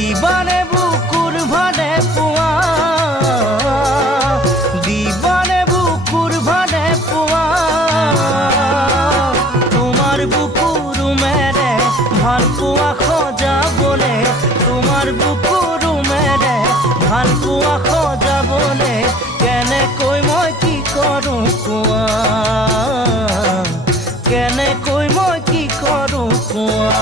দিবানে বুকুর ভানে পোৱা দিবানে বুকুর ভানে পোৱা তোমার বুকুর মেরে ভাল পোৱা খজাবলে তোমার বুকুর মেরে ভাল পোৱা খজাবলে কেনেকৈ মই কি কৰো কোৱা কেনেকৈ মই কি কৰো কোৱা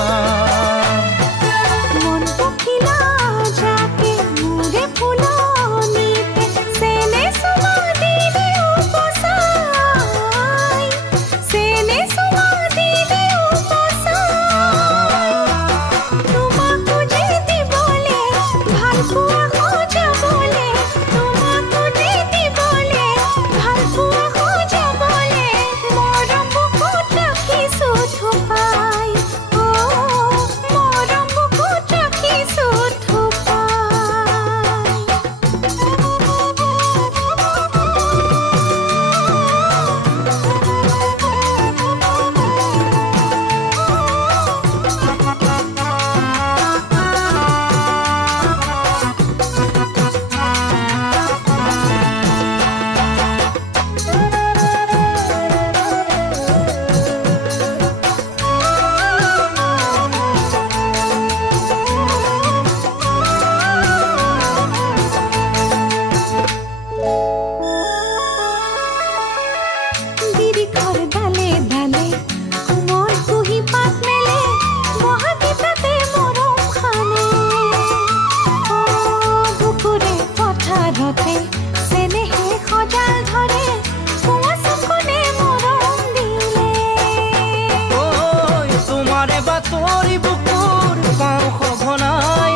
তোরি বুকুর পাও সঘনাই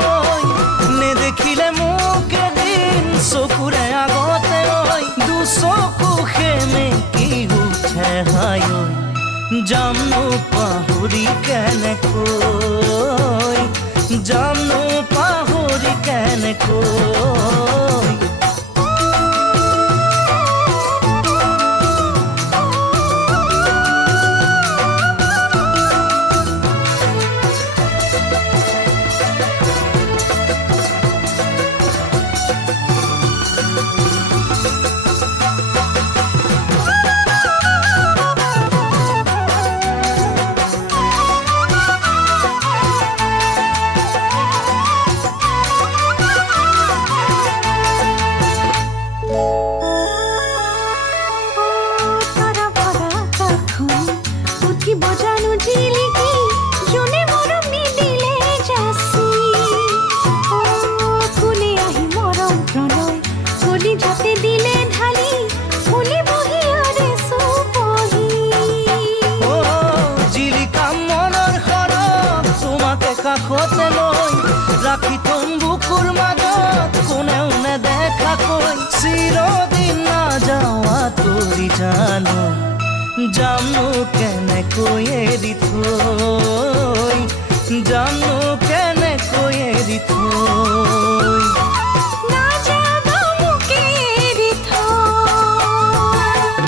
নেদেখিলে মোক এদিন চকুৰে আগতে দুচকু সেমেকি উঠে হাই যামনো পাহৰি কেনেকৈ যামনো পাহৰি কেনেকৈ কাষতে লৈ ৰাখি থম বুকুৰ মাজত কোনেও নেদেখাকৈ চিৰদিন নাযাৱা তোৰি জানো যামনো কেনেকৈ এৰি থৈ যামনো কেনেকৈ এৰি থৈ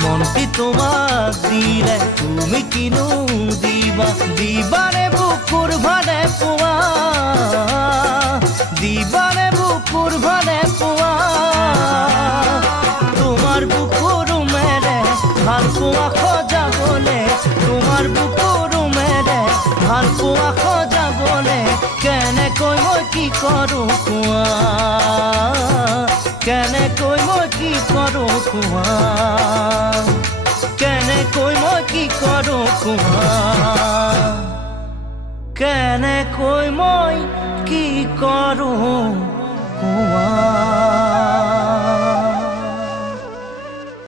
মনটি তোমাক দিলে তুমি কিনো দিবা দিবানে বুকুর ভানে পোৱা দিবানে বুকুর ভানে পোৱা তোমার বুকুর মেরে ভাল পোৱা খজাবলে তোমার বুকুর মেরে ভাল পোৱা খজাবলে কেনেকৈ মই কি কৰো কোৱা কেনেকৈ মই কি কৰো কোৱা কেনেকৈ মই কি কৰো কোৱা কেনেকৈ মই কি কৰো কোৱা